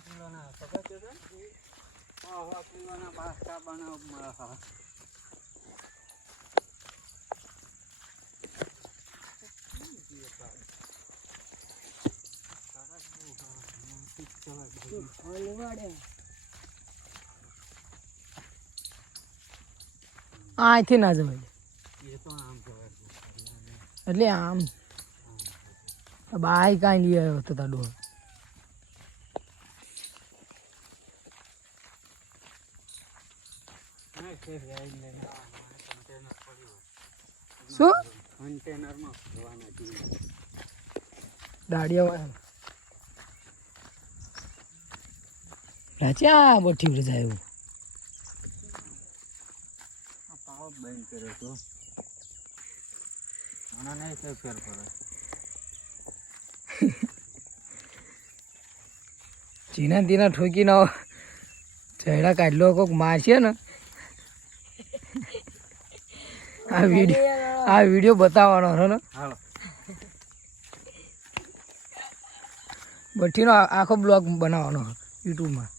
કિલોના ખબર છે ને 100 કિલોના બાસકા બનાવ મળે હા અહીંથી ના જવાય એ તો આમ જવાય એટલે આમ બાઈક કાંઈ લઈ આવ્યો હતો તાડો શું કન્ટેનરમાં ભરવાના દાડિયા ચા બઠી ઉડે જાય એવું પાવ બંધ કર્યો તો મને નહીં કઈ ફેર પડે ચીના તીના ઠોકીને ચહેરા કાઢલો કોક મારશે ને આ વિડીયો બતાવવાનો છે ને હાલો બઠીનો આખો બ્લોગ બનાવવાનો યુટ્યુબમાં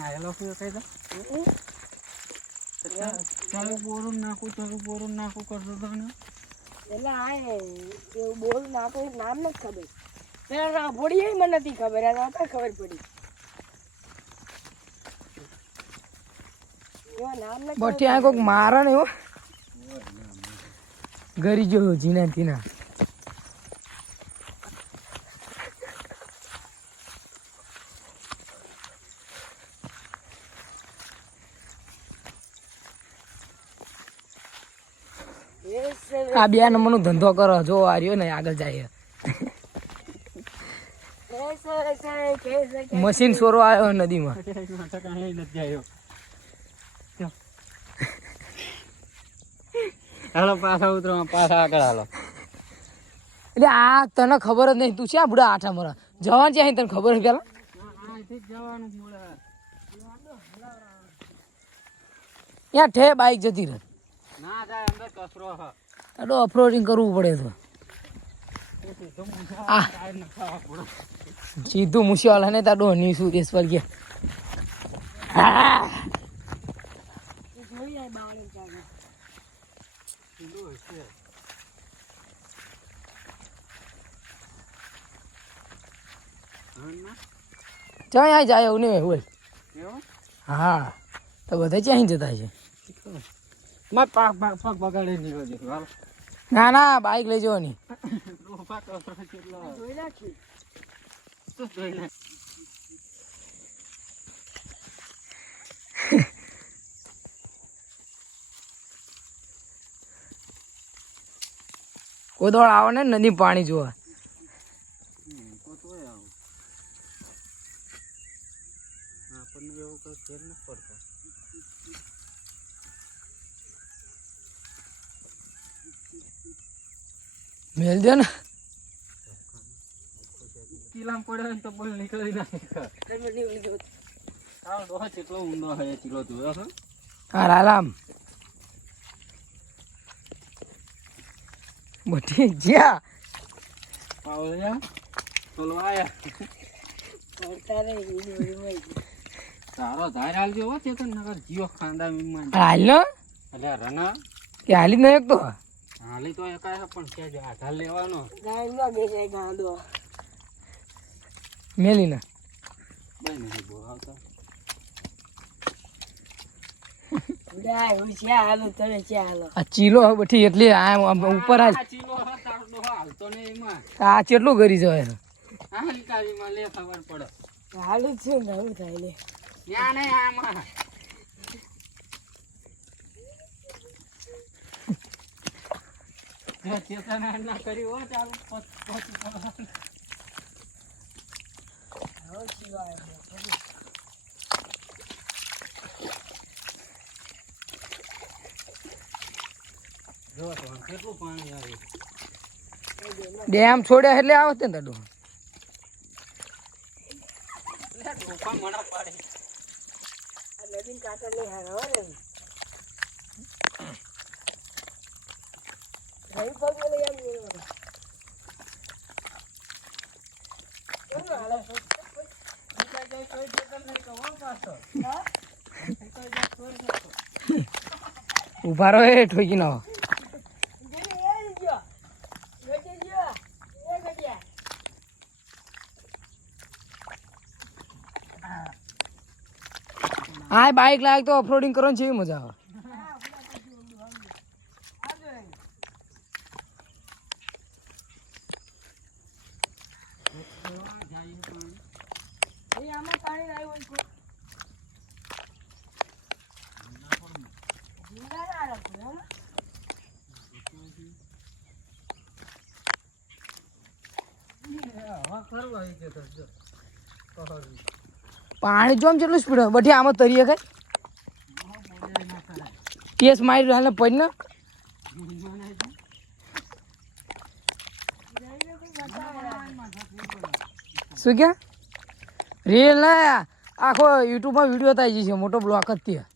આવેલો કઈ ચાલુ બોરું નાખું કરતો હતો ને એટલે આ એવું બોલ નાખું નામ નથી ખબર પેલા ભોળી મને નથી ખબર અત્યારે ખબર પડી નામ નથી બઠી આ કોક મારે ને એવો ગરી ગયો જીના તીના આ 2 નંબરનો ધંધો કરો જો આ રહ્યો ને આગળ જાય મશીન સોરો આવ્યો નદીમાં હાલો પાછા ઉતરો પાછા આગળ હાલો એટલે આ તને ખબર જ નહીં તું છે બુડા આઠા મરા જવાન છે તને ખબર છે પેલા જવાનું મળે ત્યાં ઠે બાઈક જતી રહે ના જાય અંદર કચરો હા આટલો ઓફરોડિંગ કરવું પડે તો આ સીધું મુશિયાવાલા ને તાડો ની સુરેશ પર ગયા ક્યાં જાય એવું નહીં બોલ હા તો બધા ક્યાં જતા છે પગ બગાડી નીકળ્યો ના ના બાઈક લઈ જવાની કોદોળ આવે ને નદી પાણી જોવા આપણને એવું કઈ ફેર નથી પડતો મેલ દે ને ચીલામ પડ્યો તો બોલ નીકળી ના કેટલો ઊંડો હોય ચીલો જોયો છો હા રાલામ બધી જ્યાં પાવળિયા તોલવાયા સારો ધાર હાલજો હો ચેતન નગર જીઓ ખાંડા મીમાં હાલ ને એટલે રના કે હાલી જ નહીં એક તો હાલી તો એકાય પણ કે જ આધાર લેવાનો મેલી ને બઈ નહીં બોલાવતો આ ચીલો બધી એટલી ઉપર આ ચીલો તારો હાલતો ને એમાં આ કેટલું કરી જવાય આ લીકાવીમાં લે ખબર પડે હાલું છું ને હું થાય લે ત્યાં નહીં આમાં ચેતન ના કરી હો ચાલુ જો તો કેટલું પાણી આવે ડેમ છોડ્યા એટલે આવત ને તાડું ડોફા મણા પાડે નદીન કાંઠા નહીં હારો રે ભાઈ પગ લઈ આમ ને બધા. કેમ હાલે? નીકળી જાય તોય ચેતન નહીં કહો પાછો. હા? નીકળી જાય તોય નહીં કહો. ઉભા રહો એ ઠોકી ના જેને એ જ ગયો. ગજે ગયો. એ ગજ્યા. હા બાઇક લાયક તો ઓફરોડિંગ કરવાની છે એવી મજા આવે આમાં પાણી આવ્યું છે. ઝીંગા ના રાખો, હો. હવા ખરું આવી ગયો તો જો. પહોળી. પાણી જોમ કેટલું સ્પીડ બધી આમાં તરીએ કઈ બોલે ના થાય. કેસ મારી હાલે પડ ને ગુંજો નહીં તો. જઈને કોઈ બતાવે. શું કે રીલ ના આખો યુટ્યુબમાં વિડીયો થાય છે મોટો બ્લોક જ ત્યાં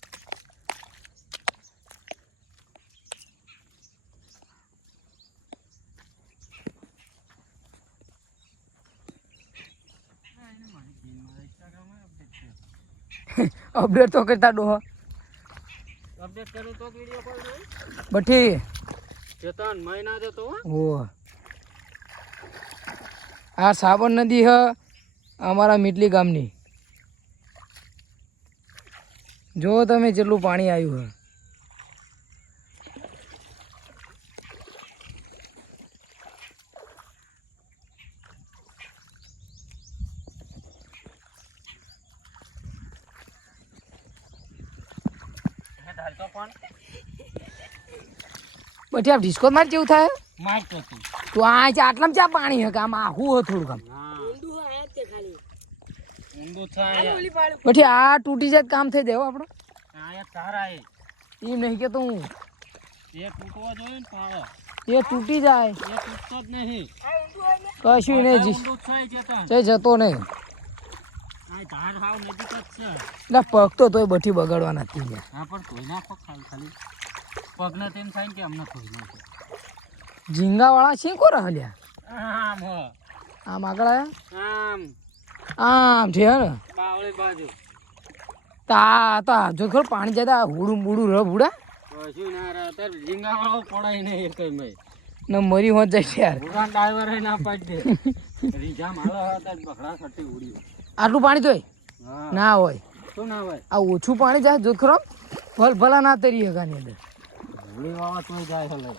અપડેટ તો કરતા ડોહો અપડેટ કરું તો વિડિયો કોલ જોઈ. બઠી ચેતન મહિના જતો હો. ઓ આ સાબણ નદી હ અમારા મીટલી ગામની જો તમે જેટલું પાણી આવ્યું હ ઢાલતો પણ બધી આ ડિસ્કો માર કેવું થાય મારતો તું. તો આ છે આટલામાં ચા પાણી હે કે આમ આખું હે થોડું કામ હા ઊંડું આયા જ તે ખાલી. ઊંડું આને થાય. ઓલી પાડું. પછી આ તૂટી જાય તો કામ થઈ જાય હો આપણું આયા તારા એ એમ નહીં કે હું એ તૂટવો જોઈએ ને પાળો. એ તૂટી જાય એ તૂટતો જ નહીં. આ ઊંડું હોય ને. કશું નહીં જી ઊંડું જ થાય ચેતન. જઈ જતો નહીં આ ધાર હાવ નજીક જ છે. એટલે પગ તો તોય બધી બગાડવાના થઈ ગયા હા પણ ધોઈ નાખો ખાલી ખાલી પગને તેમ થાય ને કે અમને ધોઈ નાખો. ઝીંગાવાળા છે કો રહ્યા આમ હો. આમ આગળ આવ્યા આમ આમ છે હે ને બાવળી બાજુ તા જો ખરું પાણી જાય તા હુડું બુડું રહ ભૂડા કશું ના રહે તાર ઝીંગાવાળો પડાય નહીં કઈ મય ને મરી હોત જાય યાર ભૂરા ડ્રાઈવર ના પાડી દે. રીજા મારો હતા બખડા સટી ઉડ્યું. આટલું પાણી તોય હા ના હોય શું ના હોય આ ઓછું પાણી જાય જો ખરો ભલા ના તરી હગાની અંદર હોળી વાળા તોય જાય હલે.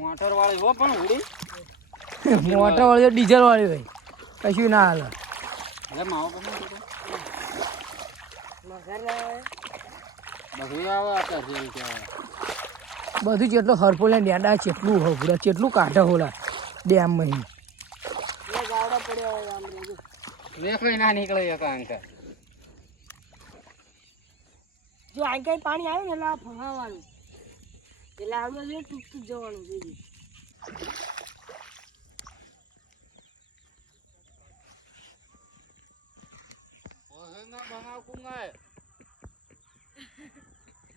મોટર વાળી હો પણ હોળી મોટર વાળી ડીઝલ વાળી હોય કશું ના હાલે અરે માવો કમે મગર ના આવે. બગડી આવે આતા જેલ કહેવાય. બધું જેટલો હરફોલ ને ડેડા જેટલું હોગડા જેટલું કાઢે હોલા ડેમમાં એ ગાવડા પડ્યા હોય આમ રેજો. વેખોય ના નીકળે એક અંકલ. જો આ કઈ પાણી આવે ને એટલે આ ફહાવાનું એટલે આમાં જો તૂટતું જ જવાનું જોઈએ. ઓહે ના બનાવ કુંગાય.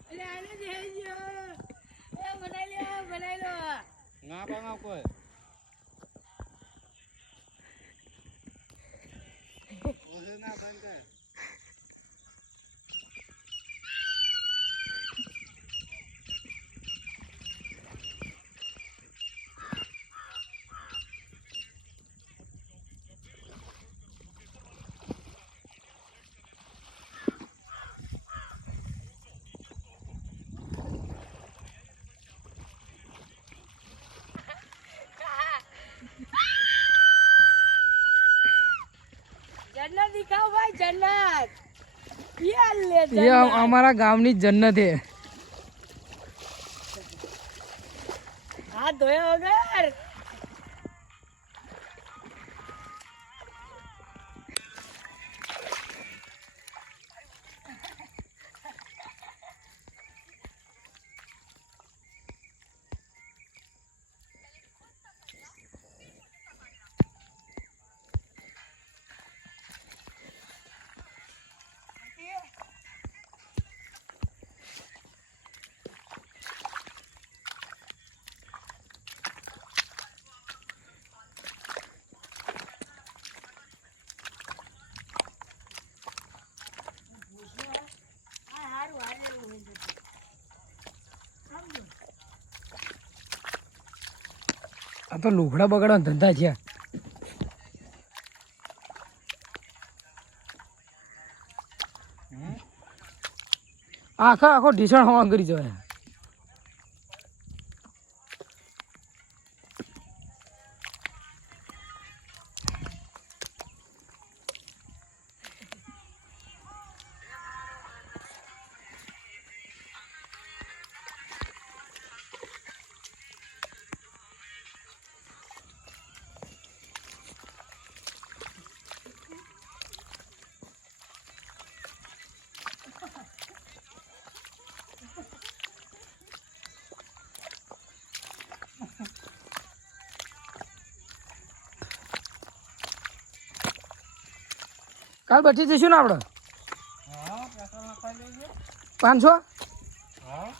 એટલે આને જ હે ગયો. એ બનાવી લો. ના બનાવ કોઈ. ઓહે ના બંધ કર. જન્નત દિખાવ ભાઈ જન્નત. યાર લે એ જન્નત. અમારા ગામની જ જન્નત હે હાથ ધોયા વગર તો લુગડા બગડવાના ધંધા છે. આખો ઢીસણ હવા કરી જવાય. કાલ બચી જઈશું ને આપણે. હા પેટ્રોલ નખાઈ લેજો. 500. હા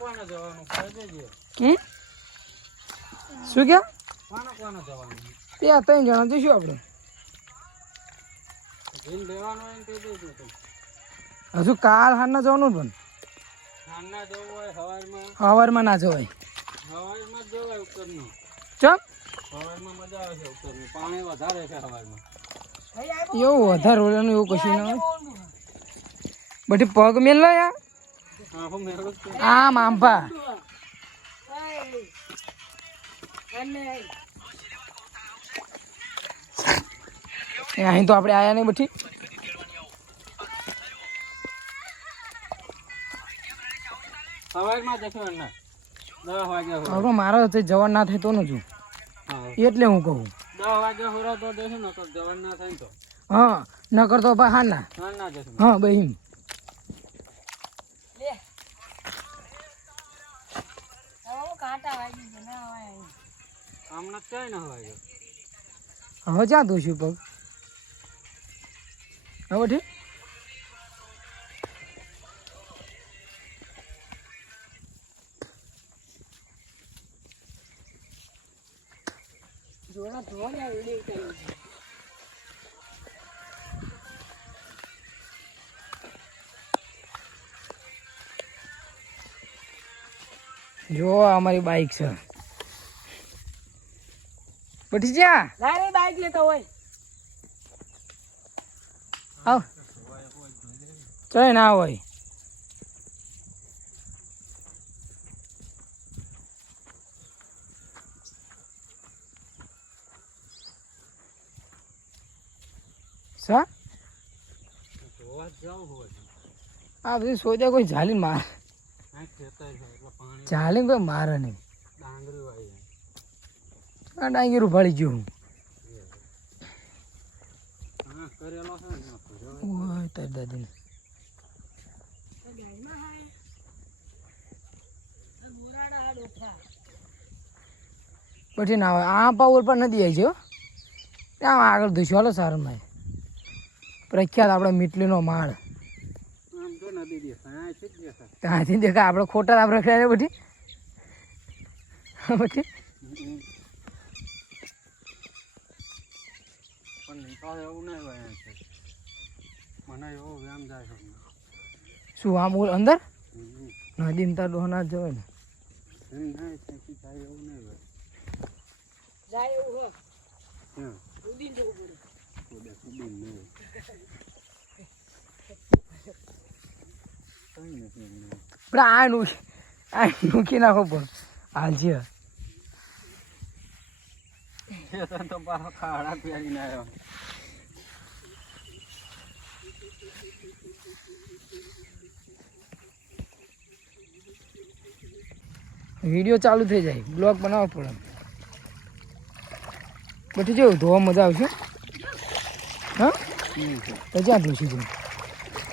કોને જવાનું કહી દેજો. શું કે કોને જવાનું 2-3 જણા જઈશું આપણે. જીન લેવાનું હોય ને કહી દેજો તમે. હજુ કાલ હારના જવાનું પણ સાંજના જવું હોય સવારમાં. સવારમાં ના જવાય. સવારમાં જ જવાય ઉપરનું. ચમ સવારમાં મજા આવે છે ઉપરનું. પાણી વધારે છે સવારમાં. એવું વધારે રોવાનું એવું કશું ના હોય. બધી પગ મેલ લો યાર. હા હું મેળવું જ છું. આમ આંબા અહીં તો આપણે આયા નહીં બધી. સવારમાં જશું ને 10 વાગે હોય. હવે મારો જવાન ના થાય તો ન છું હા એટલે હું કહું. 10 વાગે હોરા તો જશું ને તો જવાન ના થાય ને તો હા ન કરતો બા હારના. ના જશું. હા બહીમ કાંટા વાગી છે ના હોય હમણાં ક્યાંય ના હોય. હવે જ્યાં દોશું પગ હવે ઠીક. જોડા ધોને ઉડી કરી છે. જો આ અમારી બાઈક છે બધી જ્યાં લારે બાઈક લેતો હોય આવ ચઈ ના હોય. સા જોવા જ જવું હોય. આ બધી સોદા કોઈ ઝાલીને મારે. આ ખેતર છે એટલે પાણી ઝાલીને કોઈ મારે નહીં. ડાંગરી વાય. આ ડાંગીરું ભળી ગયું હું. હા કરેલો છે ને ઓય તારી દાદીને ગાયમાં હાય બોરાડા આ ડોફા પછી ના હોય. આ પાઉર પર નદી આવી છે હો. ત્યાં આગળ ધૂસ્યો હાલો સારણમાં પ્રખ્યાત આપણે મીટલીનો માળ. આમ તો નદી દેખાય. આ છે જ દેખાય. ત્યાંથી દેખાય આપણે ખોટા આપણે રખ્યા બધી પછી પણ નીકળ એવું નહીં હોય અહીંથી. મને એવો વ્યાયામ જાય છે. શું આમ ઓલ અંદર હમ. નદીને તાર ડોહના જ જવાય ને. એમ નહીં ત્યાંથી જાય એવું નહીં હોય. જાય એવું હો હા ઉડીને જવું પડે કુદીને નહીં. કંઈ નથી એમને. પણ આ મૂકી નાખો પણ હાલ છે. ખેતર તો પાછો ખાડા પહેરીને આવ્યો. વિડીયો ચાલુ થઈ જાય બ્લોગ બનાવવો પડે. પછી જેવું ધોવા મજા આવશે. હા તો જ્યાં ધોઈશું તું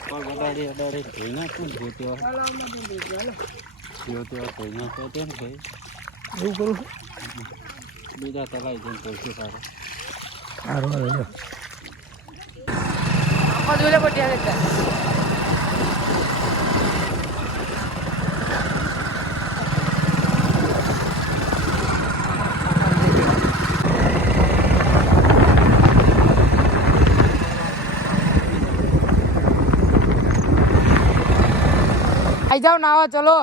પગ અડાડી ધોઈ નાખું ને જોતો ધોઈ નાખો તો ને ભાઈ એવું કરું છું. બીજા તલાઈ જઈને ધોઈશું સારું. સારું હાલો જો આમાં જોઈ લે પણ ત્યાં દેખતા. આઈ જાઓ નાવા ચલો.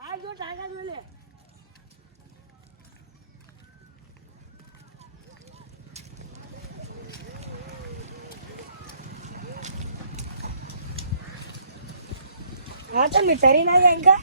આ જો ટાંકા જોઈ લે. હા તમે તરી ના જાય કા